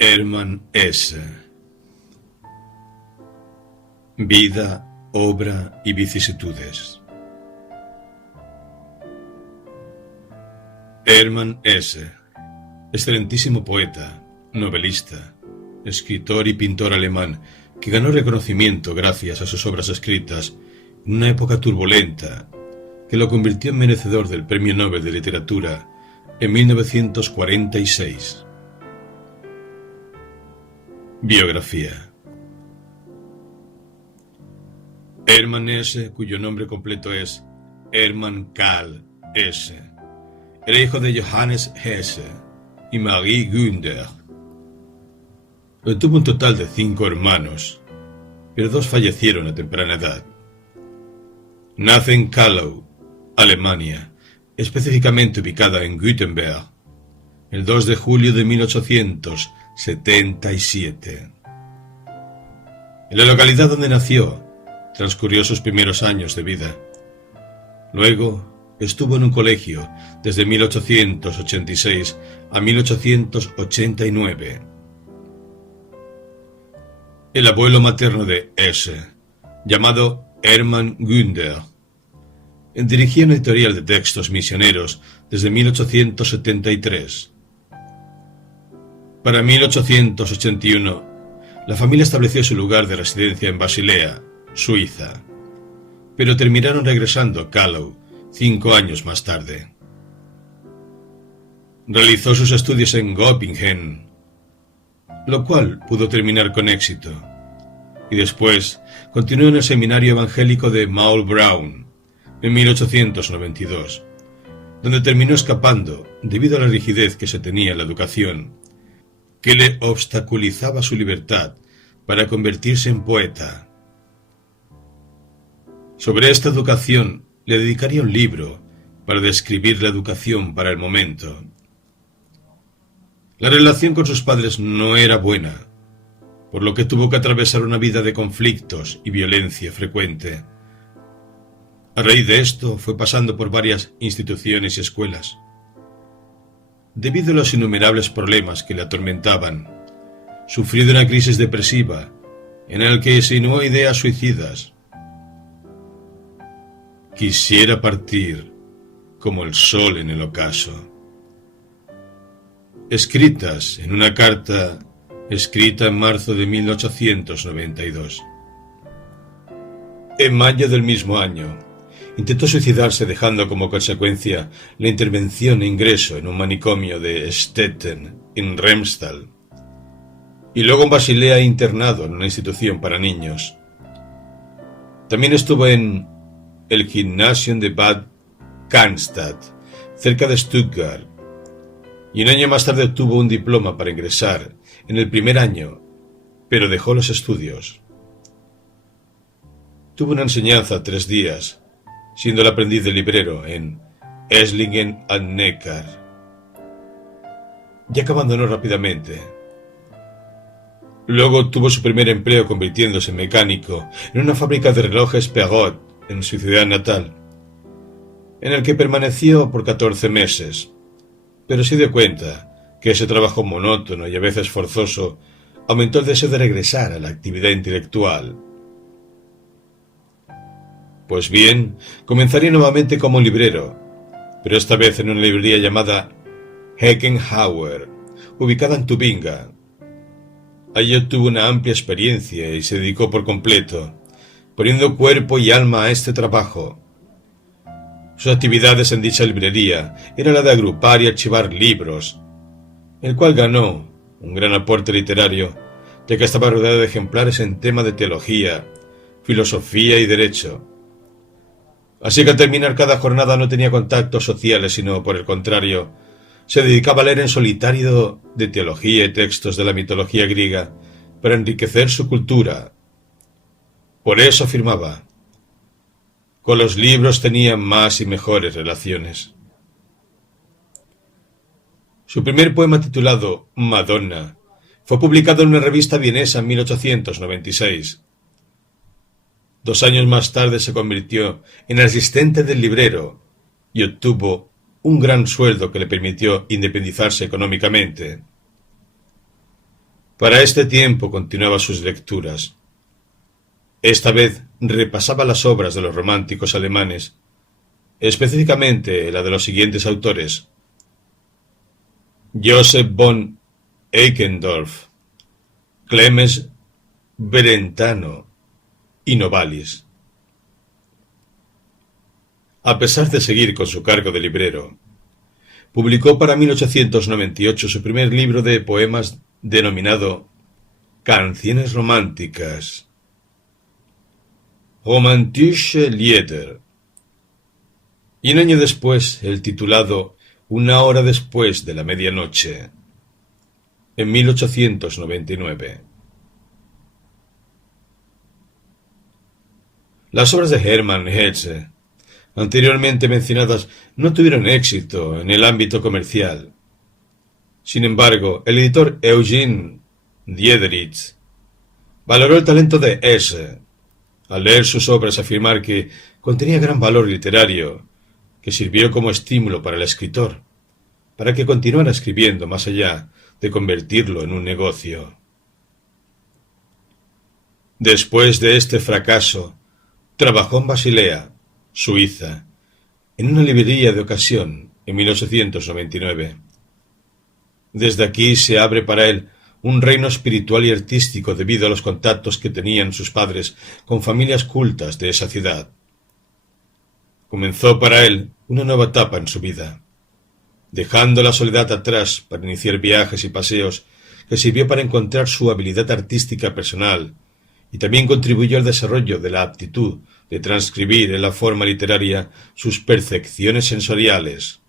Hermann Hesse. Vida, obra y vicisitudes. Hermann Hesse, excelentísimo poeta, novelista, escritor y pintor alemán que ganó reconocimiento gracias a sus obras escritas en una época turbulenta que lo convirtió en merecedor del Premio Nobel de Literatura en 1946. Biografía. Hermann Hesse, cuyo nombre completo es Hermann Karl Hesse, era hijo de Johannes Hesse y Marie Günther. Tuvo un total de 5 hermanos, pero 2 fallecieron a temprana edad. Nace en Callao, Alemania, específicamente ubicada en Württemberg, el 2 de julio de 1877. En la localidad donde nació, transcurrió sus primeros años de vida. Luego, estuvo en un colegio desde 1886 a 1889. El abuelo materno de Hesse, llamado Hermann Günther, dirigía una editorial de textos misioneros desde 1873. Para 1881, la familia estableció su lugar de residencia en Basilea, Suiza, pero terminaron regresando a Callao 5 años más tarde. Realizó sus estudios en Göppingen, lo cual pudo terminar con éxito, y después continuó en el seminario evangélico de Maulbronn en 1892, donde terminó escapando debido a la rigidez que se tenía en la educación, que le obstaculizaba su libertad para convertirse en poeta. Sobre esta educación le dedicaría un libro para describir la educación para el momento. La relación con sus padres no era buena, por lo que tuvo que atravesar una vida de conflictos y violencia frecuente. A raíz de esto fue pasando por varias instituciones y escuelas. Debido a los innumerables problemas que le atormentaban, sufrió de una crisis depresiva en la que se insinuó ideas suicidas. Quisiera partir como el sol en el ocaso. Escritas en una carta escrita en marzo de 1892. En mayo del mismo año, intentó suicidarse dejando como consecuencia la intervención e ingreso en un manicomio de Stetten, en Remstal, y luego en Basilea internado en una institución para niños. También estuvo en el Gymnasium de Bad Cannstatt, cerca de Stuttgart, y un año más tarde obtuvo un diploma para ingresar en el primer año, pero dejó los estudios. Tuvo una enseñanza 3 días, siendo el aprendiz de librero en Esslingen am Neckar, ya que abandonó rápidamente. Luego obtuvo su primer empleo convirtiéndose en mecánico en una fábrica de relojes Perrot en su ciudad natal, en el que permaneció por 14 meses, pero se dio cuenta que ese trabajo monótono y a veces forzoso aumentó el deseo de regresar a la actividad intelectual. Pues bien, comenzaría nuevamente como librero, pero esta vez en una librería llamada Heckenhauer, ubicada en Tubinga. Allí obtuvo una amplia experiencia y se dedicó por completo, poniendo cuerpo y alma a este trabajo. Sus actividades en dicha librería era la de agrupar y archivar libros, el cual ganó un gran aporte literario, ya que estaba rodeado de ejemplares en tema de teología, filosofía y derecho. Así que al terminar cada jornada no tenía contactos sociales, sino por el contrario, se dedicaba a leer en solitario de teología y textos de la mitología griega para enriquecer su cultura. Por eso afirmaba: con los libros tenía más y mejores relaciones. Su primer poema, titulado Madonna, fue publicado en una revista vienesa en 1896. 2 años más tarde se convirtió en asistente del librero y obtuvo un gran sueldo que le permitió independizarse económicamente. Para este tiempo continuaba sus lecturas. Esta vez repasaba las obras de los románticos alemanes, específicamente la de los siguientes autores: Joseph von Eichendorff, Clemens Brentano y Novalis. A pesar de seguir con su cargo de librero, publicó para 1898 su primer libro de poemas denominado Canciones románticas, Romantische Lieder, y un año después el titulado Una hora después de la medianoche, en 1899. Las obras de Hermann Hesse, anteriormente mencionadas, no tuvieron éxito en el ámbito comercial. Sin embargo, el editor Eugen Diederich valoró el talento de Hesse, al leer sus obras afirmar que contenía gran valor literario, que sirvió como estímulo para el escritor, para que continuara escribiendo más allá de convertirlo en un negocio. Después de este fracaso, trabajó en Basilea, Suiza, en una librería de ocasión en 1899. Desde aquí se abre para él un reino espiritual y artístico debido a los contactos que tenían sus padres con familias cultas de esa ciudad. Comenzó para él una nueva etapa en su vida, dejando la soledad atrás para iniciar viajes y paseos que sirvió para encontrar su habilidad artística personal y también contribuyó al desarrollo de la aptitud de transcribir en la forma literaria sus percepciones sensoriales.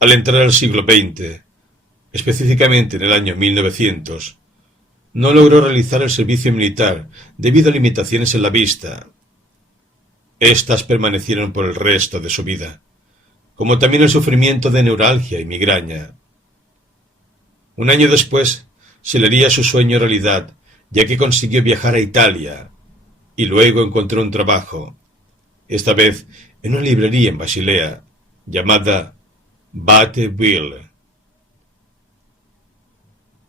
Al entrar al siglo XX, específicamente en el año 1900, no logró realizar el servicio militar debido a limitaciones en la vista. Estas permanecieron por el resto de su vida, como también el sufrimiento de neuralgia y migraña. Un año después se le haría su sueño realidad, ya que consiguió viajar a Italia y luego encontró un trabajo, esta vez en una librería en Basilea llamada Watteville.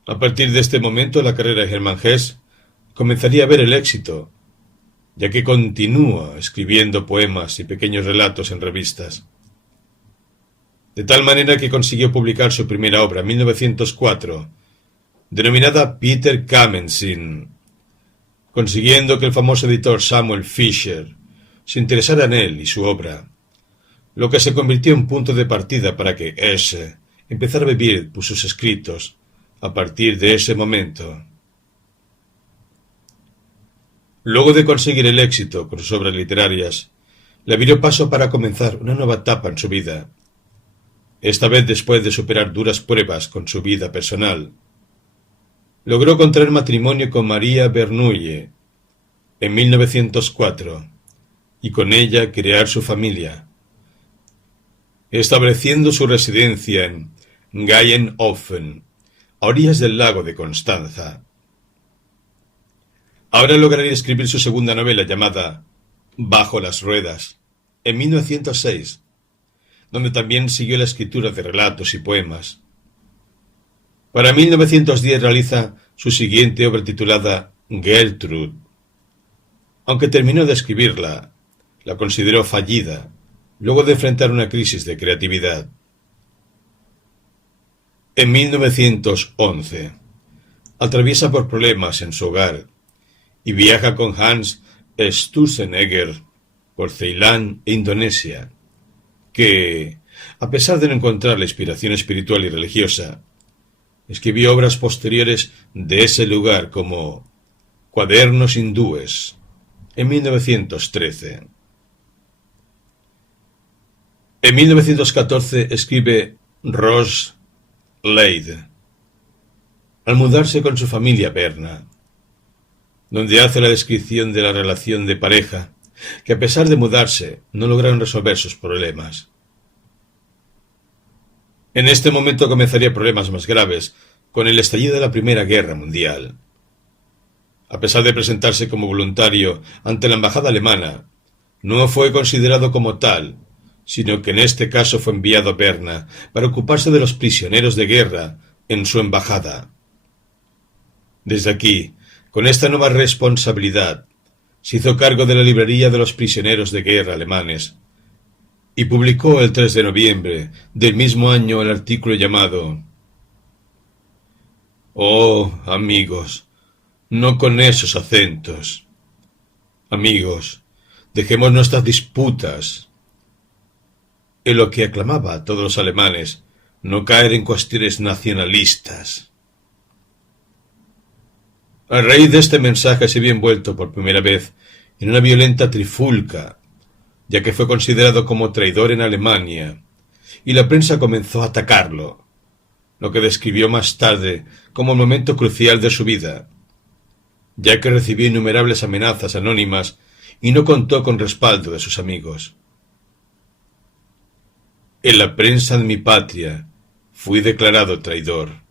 A partir de este momento la carrera de Hermann Hesse comenzaría a ver el éxito, ya que continúa escribiendo poemas y pequeños relatos en revistas. De tal manera que consiguió publicar su primera obra en 1904, denominada Peter Kamensin, consiguiendo que el famoso editor Samuel Fischer se interesara en él y su obra, lo que se convirtió en punto de partida para que Hesse empezara a vivir por sus escritos a partir de ese momento. Luego de conseguir el éxito con sus obras literarias, le abrió paso para comenzar una nueva etapa en su vida, esta vez después de superar duras pruebas con su vida personal. Logró contraer matrimonio con María Bernoulli en 1904 y con ella crear su familia, estableciendo su residencia en Gayenhofen, a orillas del lago de Constanza. Ahora lograría escribir su segunda novela llamada Bajo las ruedas, en 1906, donde también siguió la escritura de relatos y poemas. Para 1910 realiza su siguiente obra titulada Gertrud. Aunque terminó de escribirla, la consideró fallida, luego de enfrentar una crisis de creatividad. En 1911, atraviesa por problemas en su hogar y viaja con Hans Sturzenegger por Ceilán e Indonesia, que, a pesar de no encontrar la inspiración espiritual y religiosa, escribió obras posteriores de ese lugar como Cuadernos hindúes, en 1913. En 1914 escribe Rose Leid, al mudarse con su familia a Berna, donde hace la descripción de la relación de pareja, que a pesar de mudarse, no lograron resolver sus problemas. En este momento comenzaría problemas más graves con el estallido de la Primera Guerra Mundial. A pesar de presentarse como voluntario ante la embajada alemana, no fue considerado como tal, sino que en este caso fue enviado a Berna para ocuparse de los prisioneros de guerra en su embajada. Desde aquí, con esta nueva responsabilidad, se hizo cargo de la librería de los prisioneros de guerra alemanes y publicó el 3 de noviembre del mismo año el artículo llamado «Oh, amigos, no con esos acentos. Amigos, dejemos nuestras disputas», en lo que aclamaba a todos los alemanes no caer en cuestiones nacionalistas. A raíz de este mensaje se vio envuelto por primera vez en una violenta trifulca, ya que fue considerado como traidor en Alemania, y la prensa comenzó a atacarlo, lo que describió más tarde como el momento crucial de su vida, ya que recibió innumerables amenazas anónimas y no contó con respaldo de sus amigos. En la prensa de mi patria fui declarado traidor.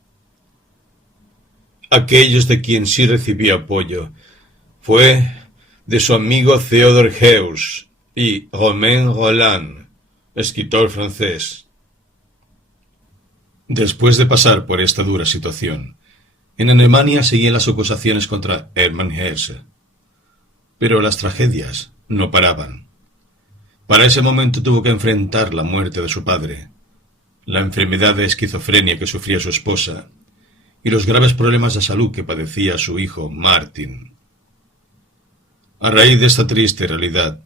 Aquellos de quien sí recibió apoyo fue de su amigo Theodor Heuss y Romain Rolland, escritor francés. Después de pasar por esta dura situación, en Alemania seguían las acusaciones contra Hermann Hesse, pero las tragedias no paraban. Para ese momento tuvo que enfrentar la muerte de su padre, la enfermedad de esquizofrenia que sufría su esposa y los graves problemas de salud que padecía su hijo Martin. A raíz de esta triste realidad,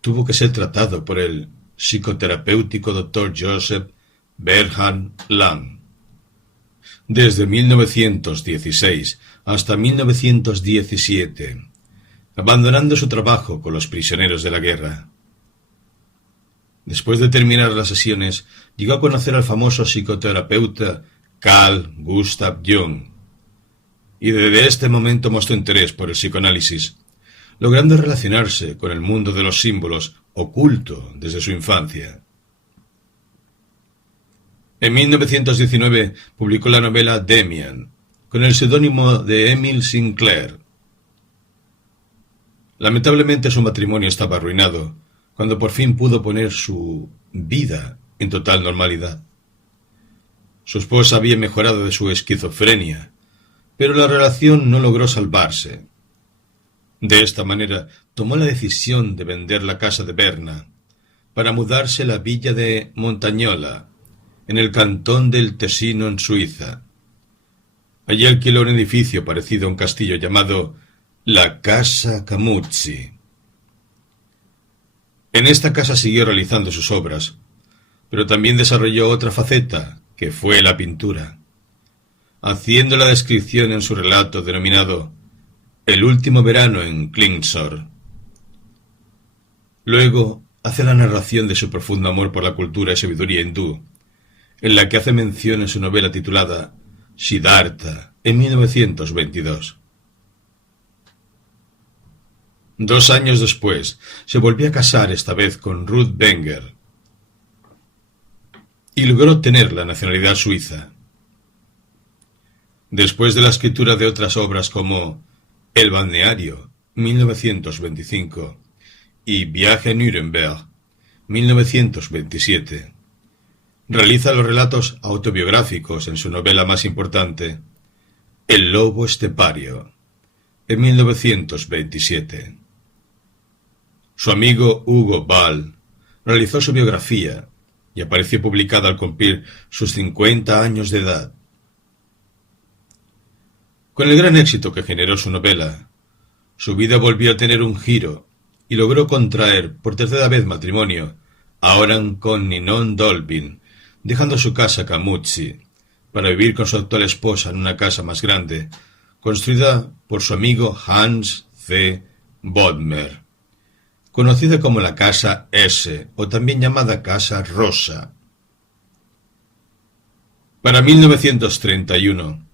tuvo que ser tratado por el psicoterapéutico Dr. Joseph Bernhard Lang. Desde 1916 hasta 1917, abandonando su trabajo con los prisioneros de la guerra. Después de terminar las sesiones, llegó a conocer al famoso psicoterapeuta Carl Gustav Jung, y desde este momento mostró interés por el psicoanálisis, logrando relacionarse con el mundo de los símbolos oculto desde su infancia. En 1919 publicó la novela Demian, con el seudónimo de Emil Sinclair. Lamentablemente su matrimonio estaba arruinado, cuando por fin pudo poner su vida en total normalidad. Su esposa había mejorado de su esquizofrenia, pero la relación no logró salvarse. De esta manera tomó la decisión de vender la casa de Berna para mudarse a la villa de Montagnola, en el cantón del Tesino, en Suiza. Allí alquiló un edificio parecido a un castillo llamado la Casa Camuzzi. En esta casa siguió realizando sus obras, pero también desarrolló otra faceta, que fue la pintura, haciendo la descripción en su relato denominado El último verano en Klingsor. Luego hace la narración de su profundo amor por la cultura y sabiduría hindú, en la que hace mención en su novela titulada Siddhartha, en 1922. 2 años después, se volvió a casar esta vez con Ruth Wenger y logró obtener la nacionalidad suiza. Después de la escritura de otras obras como El balneario, 1925, y Viaje a Nuremberg, 1927, realiza los relatos autobiográficos en su novela más importante, El lobo estepario, en 1927. Su amigo Hugo Ball realizó su biografía y apareció publicada al cumplir sus 50 años de edad. Con el gran éxito que generó su novela, su vida volvió a tener un giro y logró contraer por tercera vez matrimonio, ahora con Ninon Dolbin, dejando su casa Camuzzi para vivir con su actual esposa en una casa más grande, construida por su amigo Hans C. Bodmer, conocida como la Casa S, o también llamada Casa Rosa. Para 1931,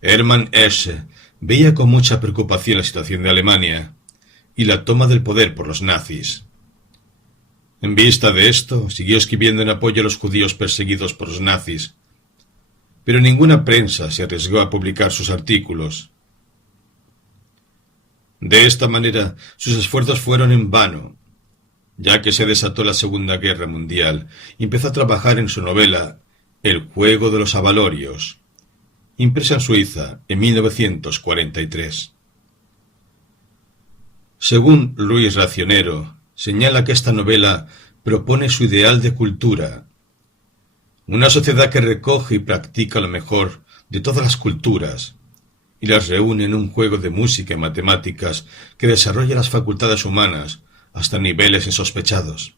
Hermann Hesse veía con mucha preocupación la situación de Alemania y la toma del poder por los nazis. En vista de esto, siguió escribiendo en apoyo a los judíos perseguidos por los nazis, pero ninguna prensa se arriesgó a publicar sus artículos. De esta manera, sus esfuerzos fueron en vano, ya que se desató la Segunda Guerra Mundial y empezó a trabajar en su novela El juego de los abalorios, impresa en Suiza en 1943. Según Luis Racionero, señala que esta novela propone su ideal de cultura, una sociedad que recoge y practica lo mejor de todas las culturas y las reúne en un juego de música y matemáticas que desarrolla las facultades humanas hasta niveles insospechados.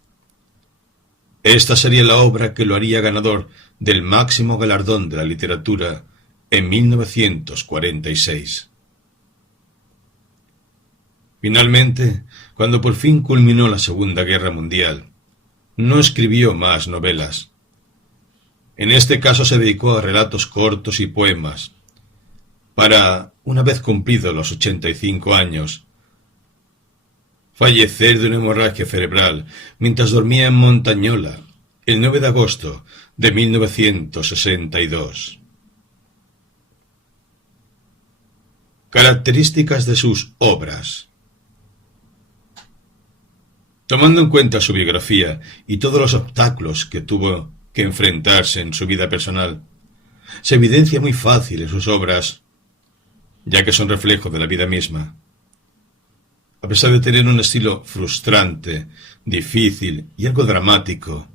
Esta sería la obra que lo haría ganador del máximo galardón de la literatura en 1946. Finalmente, cuando por fin culminó la Segunda Guerra Mundial, no escribió más novelas. En este caso se dedicó a relatos cortos y poemas, para, una vez cumplidos los 85 años, fallecer de una hemorragia cerebral mientras dormía en Montañola, el 9 de agosto de 1962. Características de sus obras. Tomando en cuenta su biografía y todos los obstáculos que tuvo que enfrentarse en su vida personal, se evidencia muy fácil en sus obras, ya que son reflejo de la vida misma. A pesar de tener un estilo frustrante, difícil y algo dramático,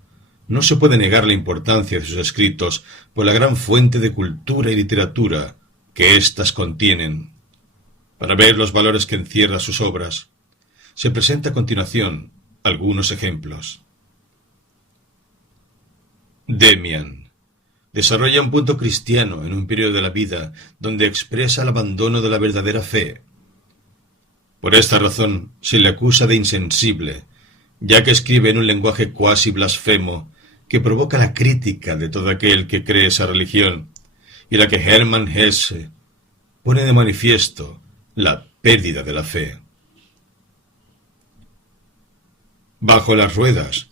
no se puede negar la importancia de sus escritos por la gran fuente de cultura y literatura que éstas contienen. Para ver los valores que encierra sus obras, se presenta a continuación algunos ejemplos. Demian desarrolla un punto cristiano en un periodo de la vida donde expresa el abandono de la verdadera fe. Por esta razón se le acusa de insensible, ya que escribe en un lenguaje cuasi blasfemo que provoca la crítica de todo aquel que cree esa religión, y la que Hermann Hesse pone de manifiesto la pérdida de la fe. Bajo las ruedas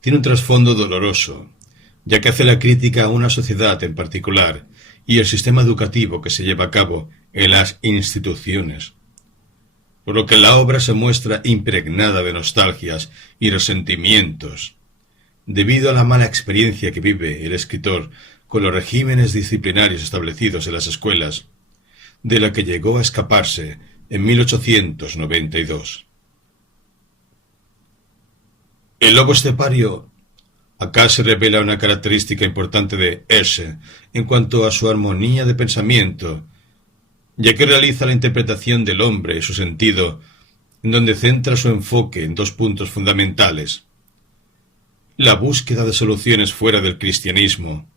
tiene un trasfondo doloroso, ya que hace la crítica a una sociedad en particular y el sistema educativo que se lleva a cabo en las instituciones, por lo que la obra se muestra impregnada de nostalgias y resentimientos, debido a la mala experiencia que vive el escritor con los regímenes disciplinarios establecidos en las escuelas, de la que llegó a escaparse en 1892. El lobo estepario acá se revela una característica importante de Hesse en cuanto a su armonía de pensamiento, ya que realiza la interpretación del hombre y su sentido, en donde centra su enfoque en dos puntos fundamentales: la búsqueda de soluciones fuera del cristianismo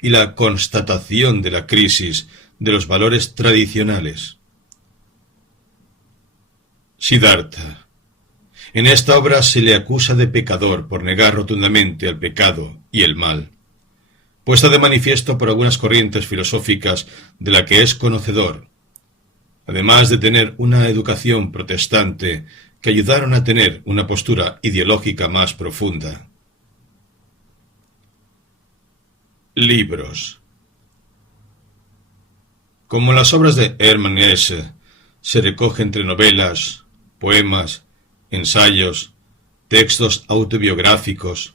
y la constatación de la crisis de los valores tradicionales. Siddhartha. En esta obra se le acusa de pecador por negar rotundamente el pecado y el mal, puesta de manifiesto por algunas corrientes filosóficas de la que es conocedor, además de tener una educación protestante que ayudaron a tener una postura ideológica más profunda. Libros. Como las obras de Hermann Hesse, se recoge entre novelas, poemas, ensayos, textos autobiográficos.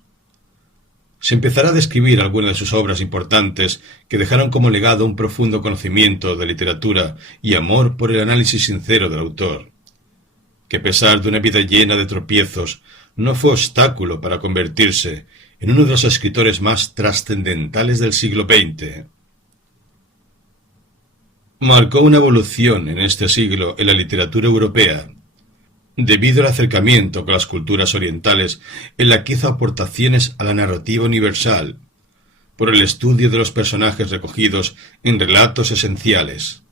Se empezará a describir algunas de sus obras importantes que dejaron como legado un profundo conocimiento de literatura y amor por el análisis sincero del autor, que a pesar de una vida llena de tropiezos, no fue obstáculo para convertirse en uno de los escritores más trascendentales del siglo XX. Marcó una evolución en este siglo en la literatura europea, debido al acercamiento con las culturas orientales, en la que hizo aportaciones a la narrativa universal, por el estudio de los personajes recogidos en relatos esenciales.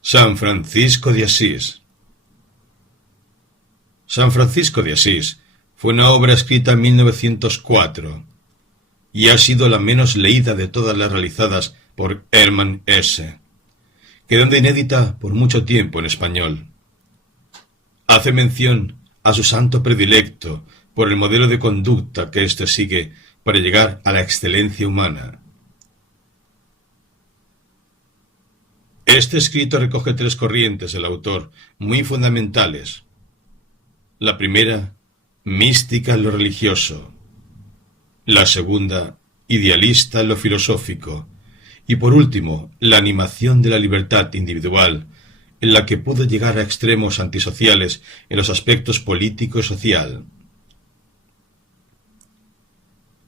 San Francisco de Asís. San Francisco de Asís fue una obra escrita en 1904 y ha sido la menos leída de todas las realizadas por Hermann Hesse, quedando inédita por mucho tiempo en español. Hace mención a su santo predilecto por el modelo de conducta que éste sigue para llegar a la excelencia humana. Este escrito recoge tres corrientes del autor muy fundamentales. La primera, mística en lo religioso. La segunda, idealista en lo filosófico, y por último, la animación de la libertad individual, en la que pudo llegar a extremos antisociales en los aspectos político y social.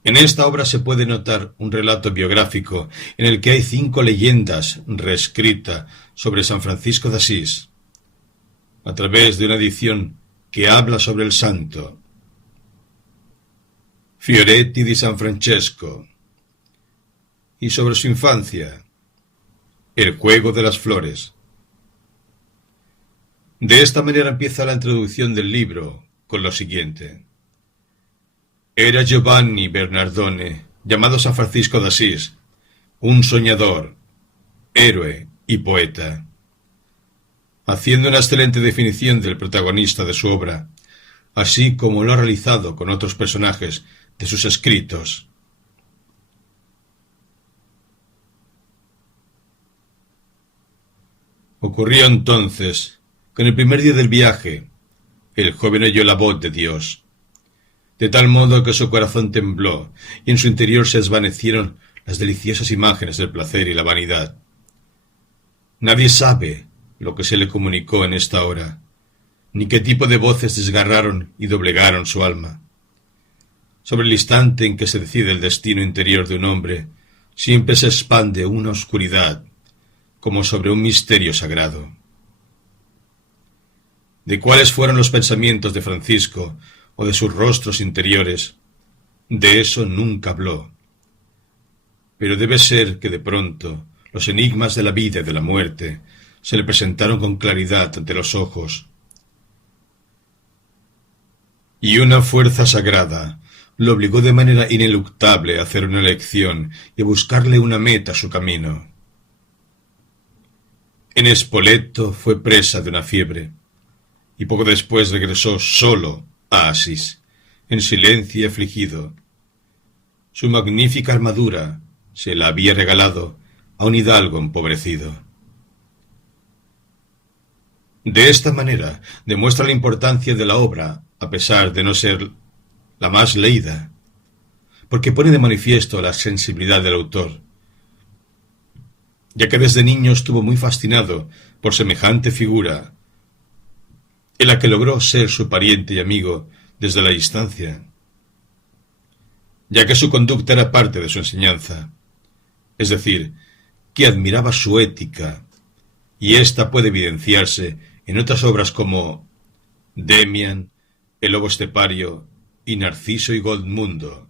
En esta obra se puede notar un relato biográfico en el que hay 5 leyendas reescritas sobre San Francisco de Asís, a través de una edición que habla sobre el santo. Fioretti di San Francesco, y sobre su infancia, el juego de las flores. De esta manera empieza la introducción del libro, con lo siguiente. Era Giovanni Bernardone, llamado San Francisco de Asís, un soñador, héroe y poeta. Haciendo una excelente definición del protagonista de su obra, así como lo ha realizado con otros personajes de sus escritos. Ocurrió entonces que en el primer día del viaje, el joven oyó la voz de Dios, de tal modo que su corazón tembló y en su interior se desvanecieron las deliciosas imágenes del placer y la vanidad. Nadie sabe lo que se le comunicó en esta hora, ni qué tipo de voces desgarraron y doblegaron su alma. Sobre el instante en que se decide el destino interior de un hombre, siempre se expande una oscuridad, como sobre un misterio sagrado. De cuáles fueron los pensamientos de Francisco o de sus rostros interiores, de eso nunca habló. Pero debe ser que de pronto los enigmas de la vida y de la muerte se le presentaron con claridad ante los ojos, y una fuerza sagrada lo obligó de manera ineluctable a hacer una elección y a buscarle una meta a su camino. En Spoleto fue presa de una fiebre, y poco después regresó solo a Asís, en silencio y afligido. Su magnífica armadura se la había regalado a un hidalgo empobrecido. De esta manera demuestra la importancia de la obra, a pesar de no ser la más leída, porque pone de manifiesto la sensibilidad del autor, ya que desde niño estuvo muy fascinado por semejante figura, en la que logró ser su pariente y amigo desde la distancia, ya que su conducta era parte de su enseñanza, es decir, que admiraba su ética, y ésta puede evidenciarse en otras obras como Demian, El lobo estepario y Narciso y Goldmundo.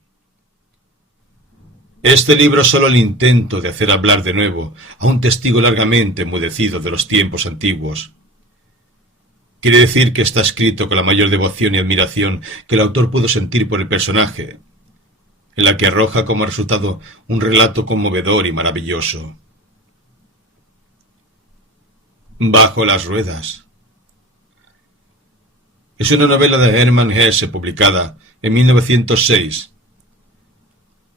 Este libro es solo el intento de hacer hablar de nuevo a un testigo largamente enmudecido de los tiempos antiguos. Quiere decir que está escrito con la mayor devoción y admiración que el autor pudo sentir por el personaje, en la que arroja como resultado un relato conmovedor y maravilloso. Bajo las ruedas. Es una novela de Hermann Hesse publicada en 1906,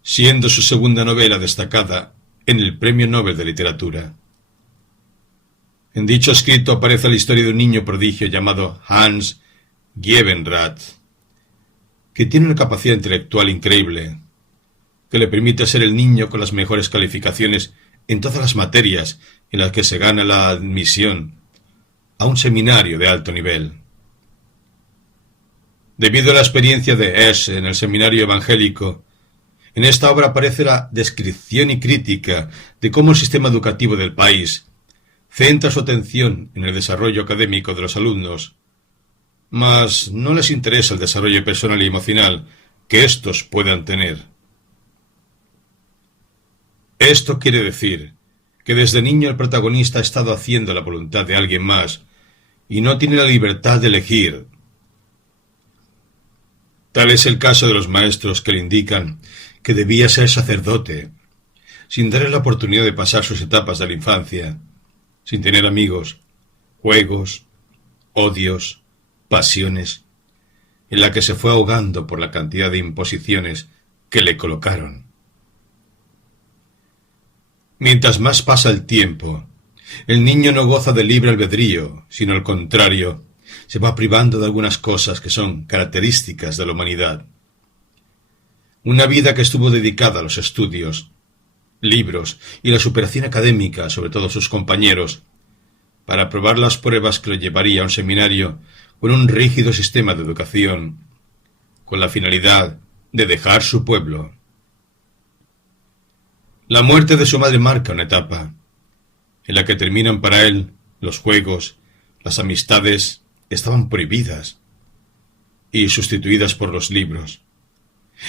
siendo su segunda novela destacada en el Premio Nobel de Literatura. En dicho escrito aparece la historia de un niño prodigio llamado Hans Giebenrath, que tiene una capacidad intelectual increíble, que le permite ser el niño con las mejores calificaciones en todas las materias en las que se gana la admisión a un seminario de alto nivel. Debido a la experiencia de Hesse en el seminario evangélico, en esta obra aparece la descripción y crítica de cómo el sistema educativo del país centra su atención en el desarrollo académico de los alumnos, mas no les interesa el desarrollo personal y emocional que éstos puedan tener. Esto quiere decir que desde niño el protagonista ha estado haciendo la voluntad de alguien más y no tiene la libertad de elegir. Tal es el caso de los maestros que le indican que debía ser sacerdote, sin darle la oportunidad de pasar sus etapas de la infancia, sin tener amigos, juegos, odios, pasiones, en la que se fue ahogando por la cantidad de imposiciones que le colocaron. Mientras más pasa el tiempo, el niño no goza de libre albedrío, sino al contrario, se va privando de algunas cosas que son características de la humanidad. Una vida que estuvo dedicada a los estudios, libros y la superación académica sobre todos sus compañeros, para aprobar las pruebas que lo llevaría a un seminario con un rígido sistema de educación, con la finalidad de dejar su pueblo. La muerte de su madre marca una etapa, en la que terminan para él los juegos, las amistades estaban prohibidas y sustituidas por los libros.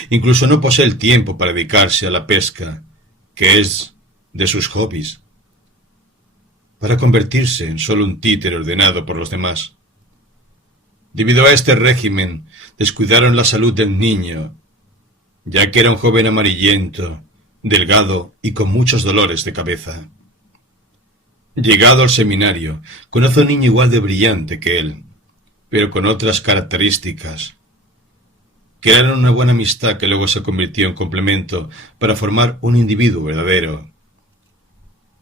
Incluso no posee el tiempo para dedicarse a la pesca, que es de sus hobbies, para convertirse en solo un títere ordenado por los demás. Debido a este régimen, descuidaron la salud del niño, ya que era un joven amarillento, delgado y con muchos dolores de cabeza. Llegado al seminario, conoce a un niño igual de brillante que él, pero con otras características. Crearon una buena amistad que luego se convirtió en complemento para formar un individuo verdadero.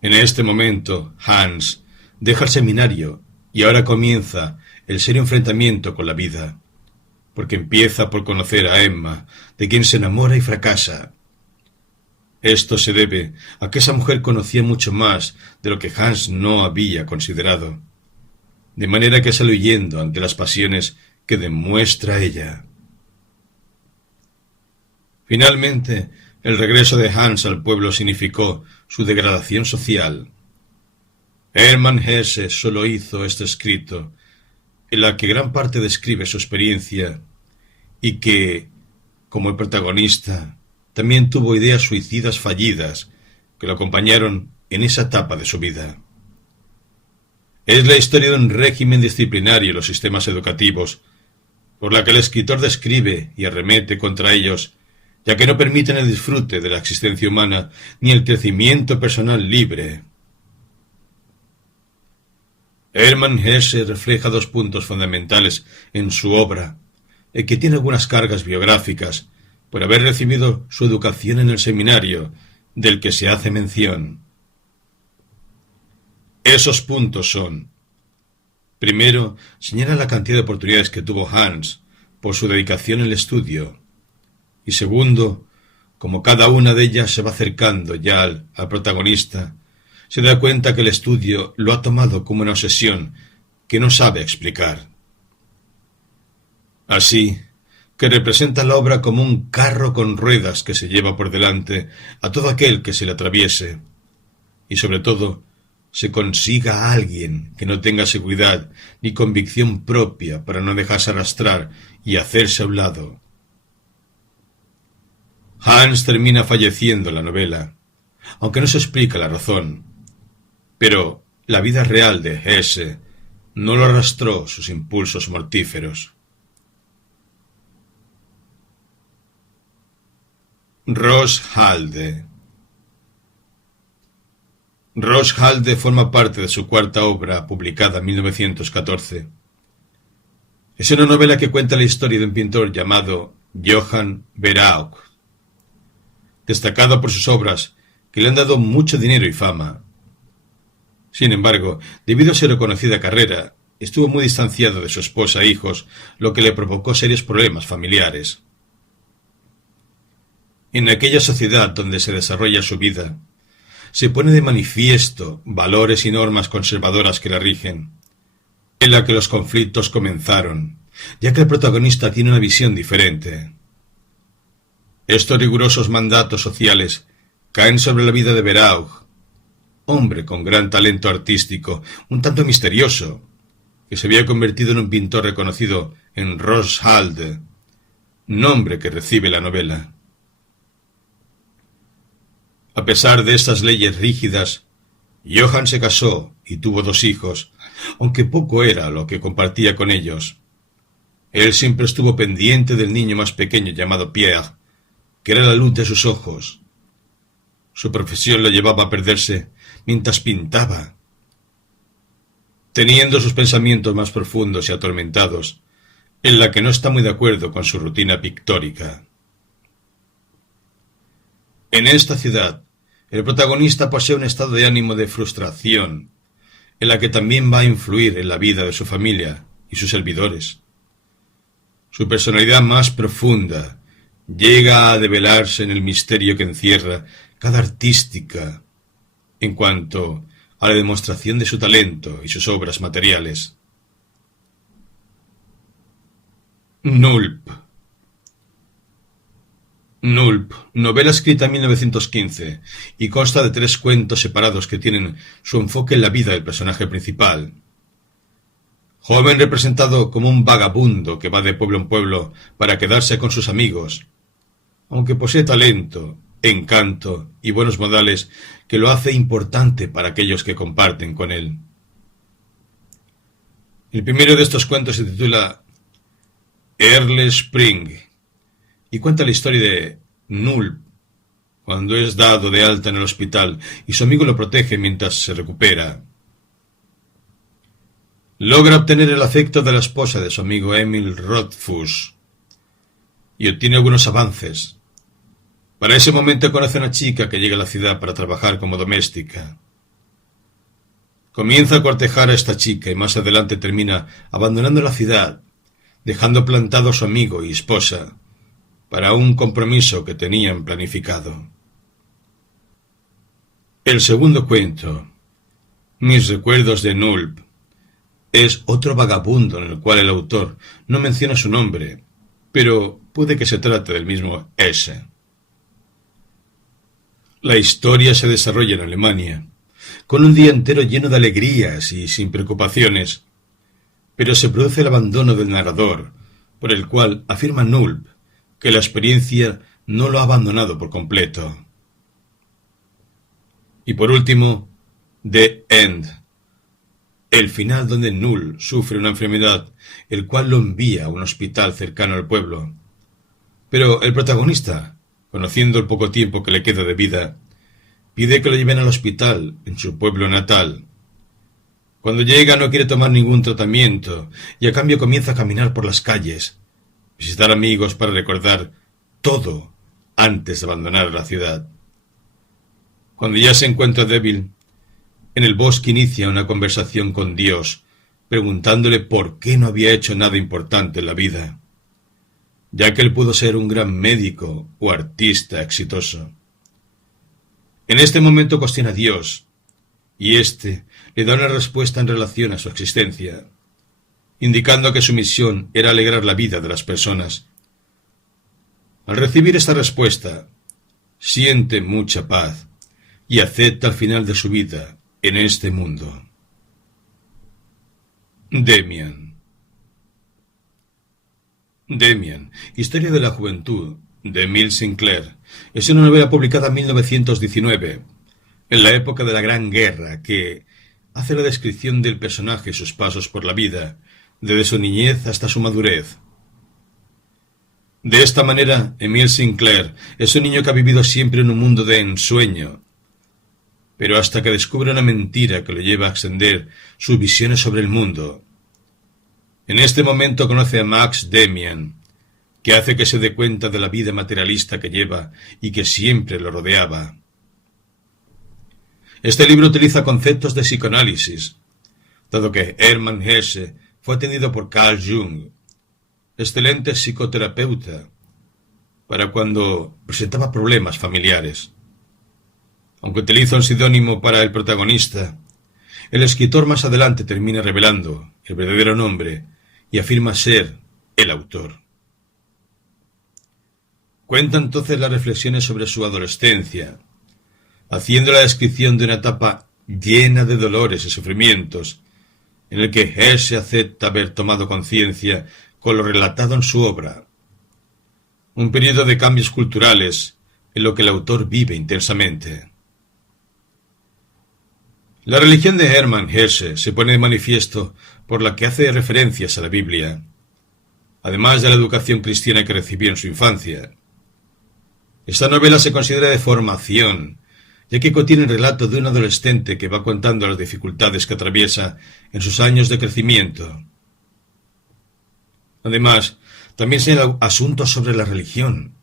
En este momento, Hans deja el seminario y ahora comienza el serio enfrentamiento con la vida, porque empieza por conocer a Emma, de quien se enamora y fracasa. Esto se debe a que esa mujer conocía mucho más de lo que Hans no había considerado, de manera que sale huyendo ante las pasiones que demuestra ella. Finalmente, el regreso de Hans al pueblo significó su degradación social. Hermann Hesse solo hizo este escrito, en la que gran parte describe su experiencia y que, como el protagonista, también tuvo ideas suicidas fallidas que lo acompañaron en esa etapa de su vida. Es la historia de un régimen disciplinario en los sistemas educativos, por la que el escritor describe y arremete contra ellos, ya que no permiten el disfrute de la existencia humana ni el crecimiento personal libre. Hermann Hesse refleja dos puntos fundamentales en su obra, el que tiene algunas cargas biográficas, por haber recibido su educación en el seminario, del que se hace mención. Esos puntos son: primero, señala la cantidad de oportunidades que tuvo Hans por su dedicación al estudio, y segundo, como cada una de ellas se va acercando ya al protagonista, se da cuenta que el estudio lo ha tomado como una obsesión que no sabe explicar. Así que representa la obra como un carro con ruedas que se lleva por delante a todo aquel que se le atraviese, y sobre todo se consiga a alguien que no tenga seguridad ni convicción propia para no dejarse arrastrar y hacerse a un lado. Hans termina falleciendo en la novela, aunque no se explica la razón, pero la vida real de Hesse no lo arrastró sus impulsos mortíferos. Rosshalde. Rosshalde forma parte de su cuarta obra, publicada en 1914. Es una novela que cuenta la historia de un pintor llamado Johann Verhaug, destacado por sus obras que le han dado mucho dinero y fama. Sin embargo, debido a su reconocida carrera, estuvo muy distanciado de su esposa e hijos, lo que le provocó serios problemas familiares. En aquella sociedad donde se desarrolla su vida, se pone de manifiesto valores y normas conservadoras que la rigen, en la que los conflictos comenzaron, ya que el protagonista tiene una visión diferente. Estos rigurosos mandatos sociales caen sobre la vida de Verhaug, hombre con gran talento artístico, un tanto misterioso, que se había convertido en un pintor reconocido en Rosshalde, nombre que recibe la novela. A pesar de estas leyes rígidas, Johann se casó y tuvo 2 hijos, aunque poco era lo que compartía con ellos. Él siempre estuvo pendiente del niño más pequeño llamado Pierre, que era la luz de sus ojos. Su profesión lo llevaba a perderse mientras pintaba. Teniendo sus pensamientos más profundos y atormentados, en la que no está muy de acuerdo con su rutina pictórica. En esta ciudad, el protagonista posee un estado de ánimo de frustración, en la que también va a influir en la vida de su familia y sus servidores. Su personalidad más profunda llega a develarse en el misterio que encierra cada artística en cuanto a la demostración de su talento y sus obras materiales. Nulp. Nulp, novela escrita en 1915 y consta de 3 cuentos separados que tienen su enfoque en la vida del personaje principal. Joven representado como un vagabundo que va de pueblo en pueblo para quedarse con sus amigos, aunque posee talento, encanto y buenos modales que lo hace importante para aquellos que comparten con él. El primero de estos cuentos se titula Early Spring y cuenta la historia de Nulp cuando es dado de alta en el hospital y su amigo lo protege mientras se recupera. Logra obtener el afecto de la esposa de su amigo Emil Rothfuss y obtiene algunos avances. Para ese momento conoce a una chica que llega a la ciudad para trabajar como doméstica. Comienza a cortejar a esta chica y más adelante termina abandonando la ciudad, dejando plantado a su amigo y esposa para un compromiso que tenían planificado. El segundo cuento, Mis recuerdos de Nulp, es otro vagabundo en el cual el autor no menciona su nombre, pero puede que se trate del mismo S. La historia se desarrolla en Alemania, con un día entero lleno de alegrías y sin preocupaciones, pero se produce el abandono del narrador, por el cual afirma Nulp que la experiencia no lo ha abandonado por completo. Y por último, The End, el final donde Nulp sufre una enfermedad, el cual lo envía a un hospital cercano al pueblo. Pero el protagonista, conociendo el poco tiempo que le queda de vida, pide que lo lleven al hospital en su pueblo natal. Cuando llega no quiere tomar ningún tratamiento y a cambio comienza a caminar por las calles, visitar amigos para recordar todo antes de abandonar la ciudad. Cuando ya se encuentra débil, en el bosque inicia una conversación con Dios, preguntándole por qué no había hecho nada importante en la vida, ya que él pudo ser un gran médico o artista exitoso. En este momento cuestiona a Dios, y éste le da una respuesta en relación a su existencia, indicando que su misión era alegrar la vida de las personas. Al recibir esta respuesta, siente mucha paz y acepta el final de su vida en este mundo. Demian. Demian, Historia de la Juventud, de Emile Sinclair, es una novela publicada en 1919, en la época de la Gran Guerra, que hace la descripción del personaje y sus pasos por la vida, desde su niñez hasta su madurez. De esta manera, Emile Sinclair es un niño que ha vivido siempre en un mundo de ensueño, pero hasta que descubre una mentira que lo lleva a extender sus visiones sobre el mundo. En este momento conoce a Max Demian, que hace que se dé cuenta de la vida materialista que lleva y que siempre lo rodeaba. Este libro utiliza conceptos de psicoanálisis, dado que Hermann Hesse fue atendido por Carl Jung, excelente psicoterapeuta, para cuando presentaba problemas familiares. Aunque utiliza un seudónimo para el protagonista, el escritor más adelante termina revelando el verdadero nombre y afirma ser el autor. Cuenta entonces las reflexiones sobre su adolescencia, haciendo la descripción de una etapa llena de dolores y sufrimientos, en el que Hesse acepta haber tomado conciencia con lo relatado en su obra. Un periodo de cambios culturales en lo que el autor vive intensamente. La religión de Hermann Hesse se pone de manifiesto por la que hace referencias a la Biblia, además de la educación cristiana que recibió en su infancia. Esta novela se considera de formación, ya que contiene el relato de un adolescente que va contando las dificultades que atraviesa en sus años de crecimiento. Además, también señala asuntos sobre la religión,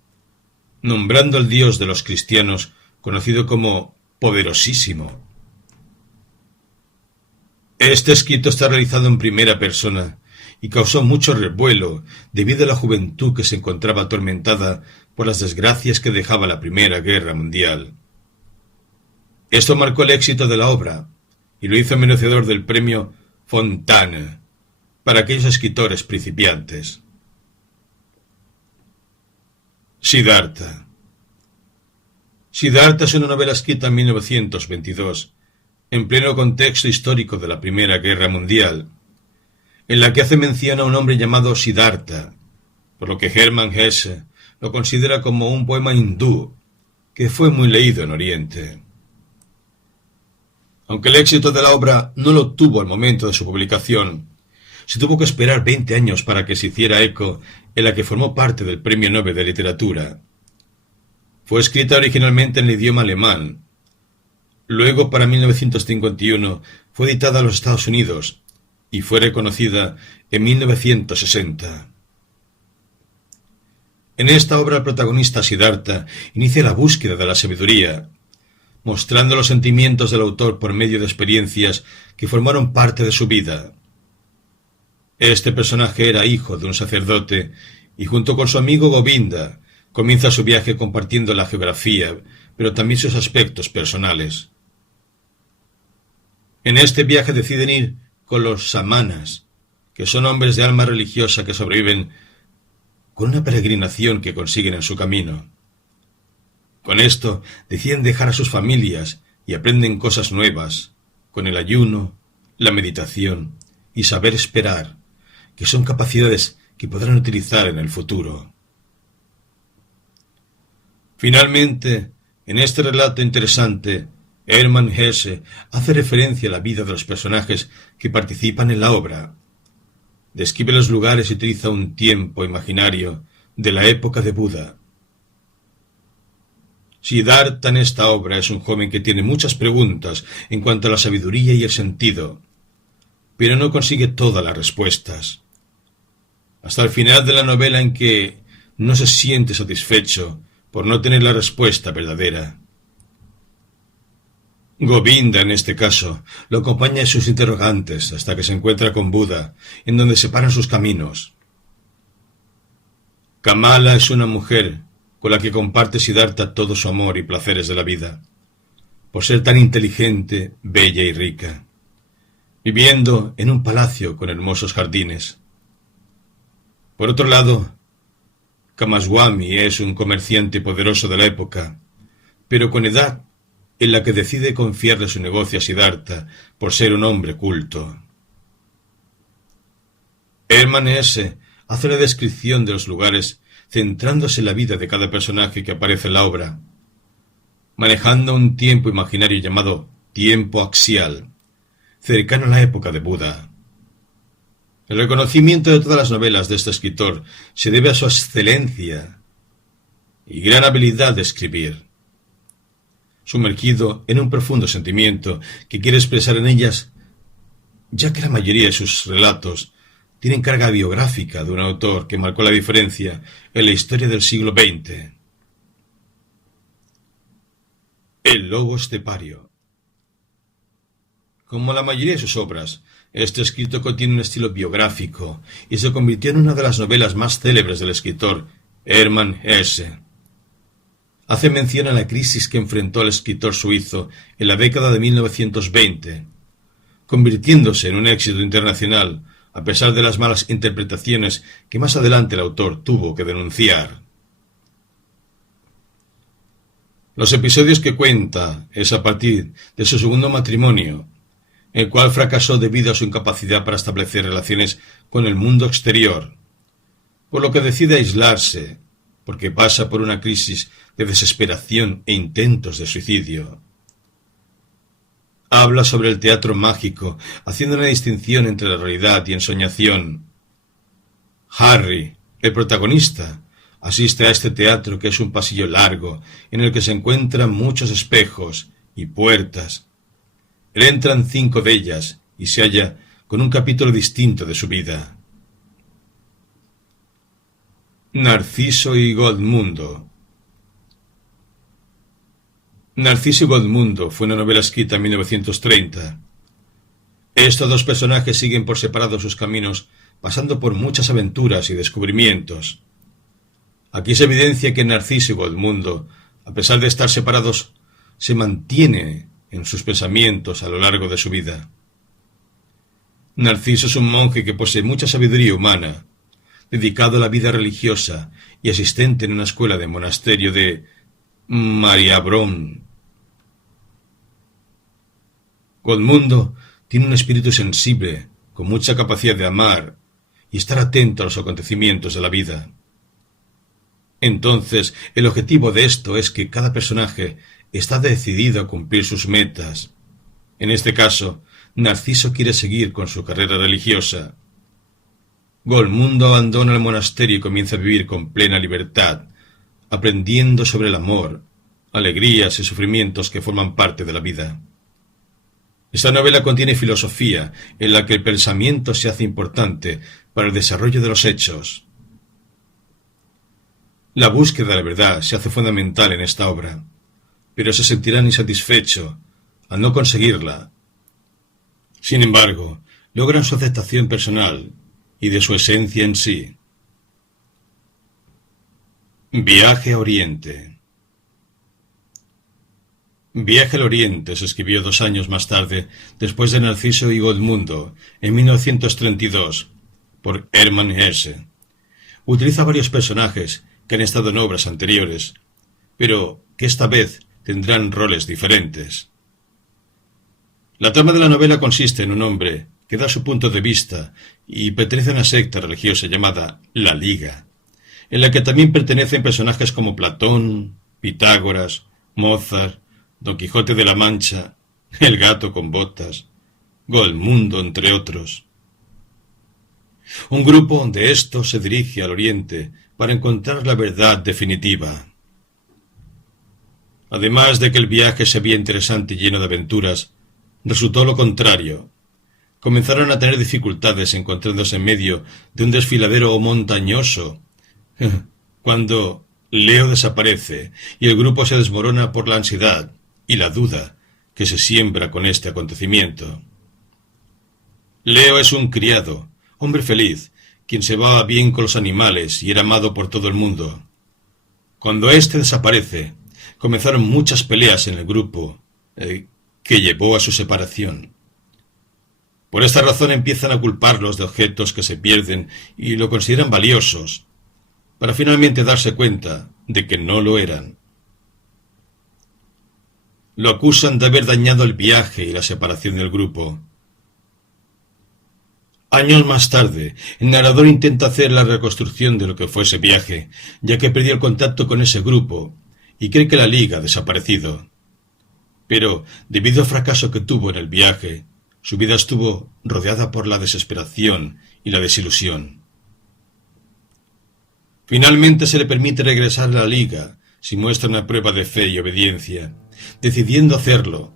nombrando al Dios de los cristianos conocido como Poderosísimo. Este escrito está realizado en primera persona y causó mucho revuelo debido a la juventud que se encontraba atormentada por las desgracias que dejaba la Primera Guerra Mundial. Esto marcó el éxito de la obra y lo hizo merecedor del premio Fontane para aquellos escritores principiantes. Siddhartha. Siddhartha es una novela escrita en 1922, en pleno contexto histórico de la Primera Guerra Mundial, en la que hace mención a un hombre llamado Siddhartha, por lo que Hermann Hesse lo considera como un poema hindú que fue muy leído en Oriente. Aunque el éxito de la obra no lo tuvo al momento de su publicación, se tuvo que esperar 20 años para que se hiciera eco en la que formó parte del Premio Nobel de Literatura. Fue escrita originalmente en el idioma alemán. Luego, para 1951, fue editada en los Estados Unidos y fue reconocida en 1960. En esta obra el protagonista Siddhartha inicia la búsqueda de la sabiduría, mostrando los sentimientos del autor por medio de experiencias que formaron parte de su vida. Este personaje era hijo de un sacerdote y junto con su amigo Govinda comienza su viaje compartiendo la geografía, pero también sus aspectos personales. En este viaje deciden ir con los samanas, que son hombres de alma religiosa que sobreviven con una peregrinación que consiguen en su camino. Con esto deciden dejar a sus familias y aprenden cosas nuevas, con el ayuno, la meditación y saber esperar, que son capacidades que podrán utilizar en el futuro. Finalmente, en este relato interesante, Hermann Hesse hace referencia a la vida de los personajes que participan en la obra. Describe los lugares y utiliza un tiempo imaginario de la época de Buda. Siddhartha en esta obra es un joven que tiene muchas preguntas en cuanto a la sabiduría y el sentido, pero no consigue todas las respuestas. Hasta el final de la novela en que no se siente satisfecho por no tener la respuesta verdadera. Govinda, en este caso, lo acompaña en sus interrogantes hasta que se encuentra con Buda, en donde separan sus caminos. Kamala es una mujer con la que comparte Siddhartha todo su amor y placeres de la vida, por ser tan inteligente, bella y rica, viviendo en un palacio con hermosos jardines. Por otro lado, Kamaswami es un comerciante poderoso de la época, pero con edad, en la que decide confiarle su negocio a Siddhartha por ser un hombre culto. Hermann Hesse hace la descripción de los lugares centrándose en la vida de cada personaje que aparece en la obra, manejando un tiempo imaginario llamado tiempo axial, cercano a la época de Buda. El reconocimiento de todas las novelas de este escritor se debe a su excelencia y gran habilidad de escribir, sumergido en un profundo sentimiento que quiere expresar en ellas, ya que la mayoría de sus relatos tienen carga biográfica de un autor que marcó la diferencia en la historia del siglo XX. El lobo estepario. Como la mayoría de sus obras, este escrito contiene un estilo biográfico y se convirtió en una de las novelas más célebres del escritor Hermann Hesse. Hace mención a la crisis que enfrentó el escritor suizo en la década de 1920, convirtiéndose en un éxito internacional a pesar de las malas interpretaciones que más adelante el autor tuvo que denunciar. Los episodios que cuenta es a partir de su segundo matrimonio, el cual fracasó debido a su incapacidad para establecer relaciones con el mundo exterior, por lo que decide aislarse, porque pasa por una crisis de desesperación e intentos de suicidio. Habla sobre el teatro mágico, haciendo una distinción entre la realidad y ensoñación. Harry, el protagonista, asiste a este teatro que es un pasillo largo, en el que se encuentran muchos espejos y puertas. Él entra en 5 de ellas y se halla con un capítulo distinto de su vida. Narciso y Godmundo. Narciso y Godmundo fue una novela escrita en 1930. Estos dos personajes siguen por separado sus caminos pasando por muchas aventuras y descubrimientos. Aquí se evidencia que Narciso y Goldmundo, a pesar de estar separados, se mantiene en sus pensamientos a lo largo de su vida. Narciso es un monje que posee mucha sabiduría humana, dedicado a la vida religiosa y asistente en una escuela de monasterio de Mariabrón. Goldmundo tiene un espíritu sensible, con mucha capacidad de amar y estar atento a los acontecimientos de la vida. Entonces, el objetivo de esto es que cada personaje está decidido a cumplir sus metas. En este caso, Narciso quiere seguir con su carrera religiosa. Goldmundo abandona el monasterio y comienza a vivir con plena libertad, aprendiendo sobre el amor, alegrías y sufrimientos que forman parte de la vida. Esta novela contiene filosofía en la que el pensamiento se hace importante para el desarrollo de los hechos. La búsqueda de la verdad se hace fundamental en esta obra, pero se sentirán insatisfechos al no conseguirla. Sin embargo, logran su aceptación personal y de su esencia en sí. Viaje a Oriente. Viaje al Oriente se escribió 2 años más tarde, después de Narciso y Goldmundo, en 1932, por Hermann Hesse. Utiliza varios personajes que han estado en obras anteriores, pero que esta vez tendrán roles diferentes. La trama de la novela consiste en un hombre que da su punto de vista y pertenece a una secta religiosa llamada La Liga, en la que también pertenecen personajes como Platón, Pitágoras, Mozart, Don Quijote de la Mancha, el gato con botas, Goldmundo, entre otros. Un grupo de estos se dirige al Oriente para encontrar la verdad definitiva. Además de que el viaje se veía interesante y lleno de aventuras, resultó lo contrario. Comenzaron a tener dificultades encontrándose en medio de un desfiladero montañoso, cuando Leo desaparece y el grupo se desmorona por la ansiedad y la duda que se siembra con este acontecimiento. Leo es un criado, hombre feliz, quien se va bien con los animales y era amado por todo el mundo. Cuando éste desaparece, comenzaron muchas peleas en el grupo, que llevó a su separación. Por esta razón empiezan a culparlos de objetos que se pierden y lo consideran valiosos, para finalmente darse cuenta de que no lo eran. Lo acusan de haber dañado el viaje y la separación del grupo. Años más tarde, el narrador intenta hacer la reconstrucción de lo que fue ese viaje, ya que perdió el contacto con ese grupo y cree que la Liga ha desaparecido. Pero, debido al fracaso que tuvo en el viaje, su vida estuvo rodeada por la desesperación y la desilusión. Finalmente se le permite regresar a la Liga si muestra una prueba de fe y obediencia, decidiendo hacerlo,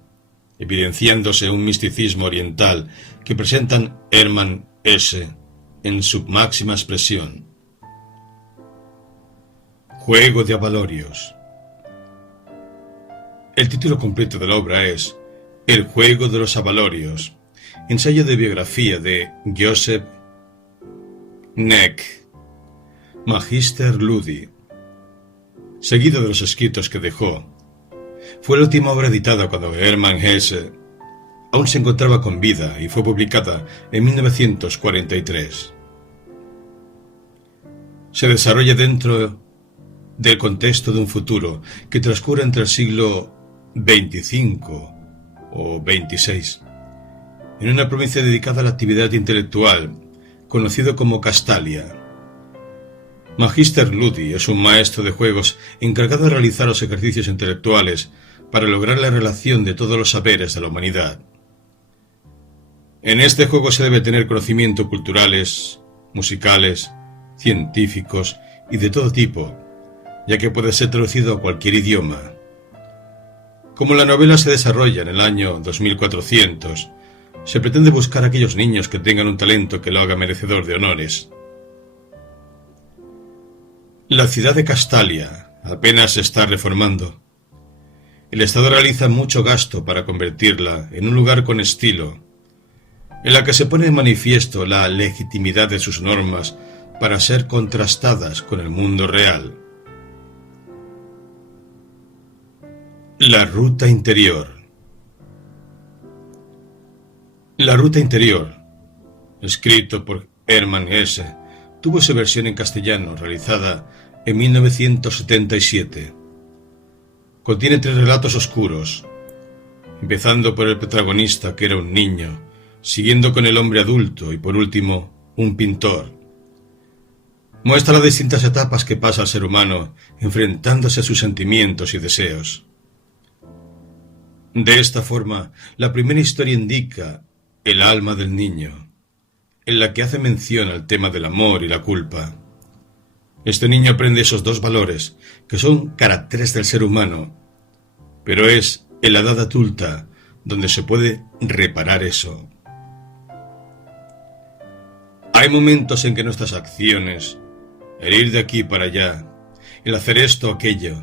evidenciándose un misticismo oriental que presentan Hermann Hesse en su máxima expresión. Juego de Avalorios. El título completo de la obra es El juego de los Avalorios, ensayo de biografía de Joseph Neck, Magister Ludi, seguido de los escritos que dejó. Fue la última obra editada cuando Hermann Hesse aún se encontraba con vida y fue publicada en 1943. Se desarrolla dentro del contexto de un futuro que transcurre entre el siglo XXV o XXVI, en una provincia dedicada a la actividad intelectual, conocido como Castalia. Magister Ludi es un maestro de juegos encargado de realizar los ejercicios intelectuales para lograr la relación de todos los saberes de la humanidad. En este juego se debe tener conocimientos culturales, musicales, científicos y de todo tipo, ya que puede ser traducido a cualquier idioma. Como la novela se desarrolla en el año 2400, se pretende buscar a aquellos niños que tengan un talento que lo haga merecedor de honores. La ciudad de Castalia apenas se está reformando. El Estado realiza mucho gasto para convertirla en un lugar con estilo, en la que se pone en manifiesto la legitimidad de sus normas para ser contrastadas con el mundo real. La ruta interior. La ruta interior, escrito por Hermann Hesse, tuvo su versión en castellano realizada en 1977. Contiene 3 relatos oscuros, empezando por el protagonista, que era un niño, siguiendo con el hombre adulto y por último un pintor. Muestra las distintas etapas que pasa el ser humano enfrentándose a sus sentimientos y deseos. De esta forma, la primera historia indica el alma del niño, en la que hace mención al tema del amor y la culpa. Este niño aprende esos 2 valores, que son caracteres del ser humano, pero es en la edad adulta donde se puede reparar eso. Hay momentos en que nuestras acciones, el ir de aquí para allá, el hacer esto o aquello,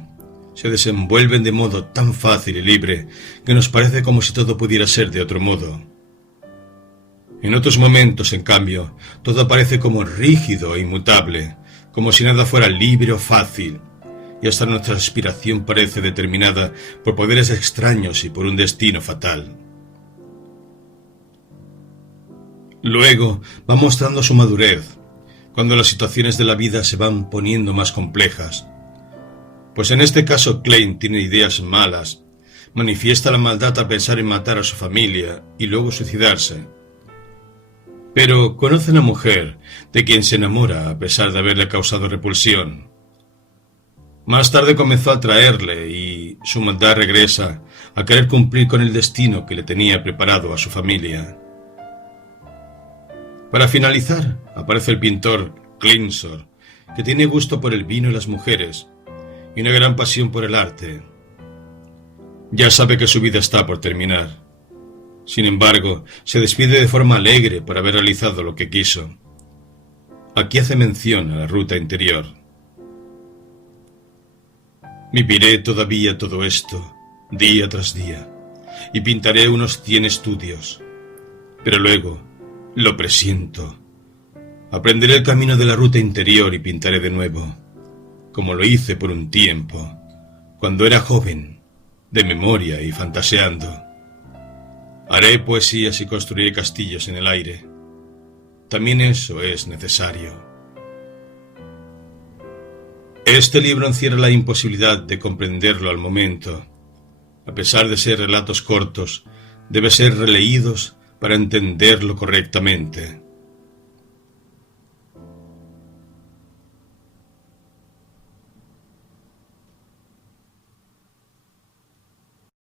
se desenvuelven de modo tan fácil y libre que nos parece como si todo pudiera ser de otro modo. En otros momentos, en cambio, todo parece como rígido e inmutable, como si nada fuera libre o fácil, y hasta nuestra aspiración parece determinada por poderes extraños y por un destino fatal. Luego va mostrando su madurez, cuando las situaciones de la vida se van poniendo más complejas. Pues en este caso Klein tiene ideas malas, manifiesta la maldad al pensar en matar a su familia y luego suicidarse. Pero conoce a una mujer de quien se enamora a pesar de haberle causado repulsión. Más tarde comenzó a atraerle y su maldad regresa a querer cumplir con el destino que le tenía preparado a su familia. Para finalizar, aparece el pintor Klinsor, que tiene gusto por el vino y las mujeres, y una gran pasión por el arte. Ya sabe que su vida está por terminar. Sin embargo, se despide de forma alegre por haber realizado lo que quiso. Aquí hace mención a la ruta interior. Viviré todavía todo esto, día tras día, y pintaré unos 100 estudios. Pero luego, lo presiento, aprenderé el camino de la ruta interior y pintaré de nuevo, como lo hice por un tiempo, cuando era joven, de memoria y fantaseando. Haré poesías y construiré castillos en el aire. También eso es necesario. Este libro encierra la imposibilidad de comprenderlo al momento. A pesar de ser relatos cortos, debe ser releídos para entenderlo correctamente.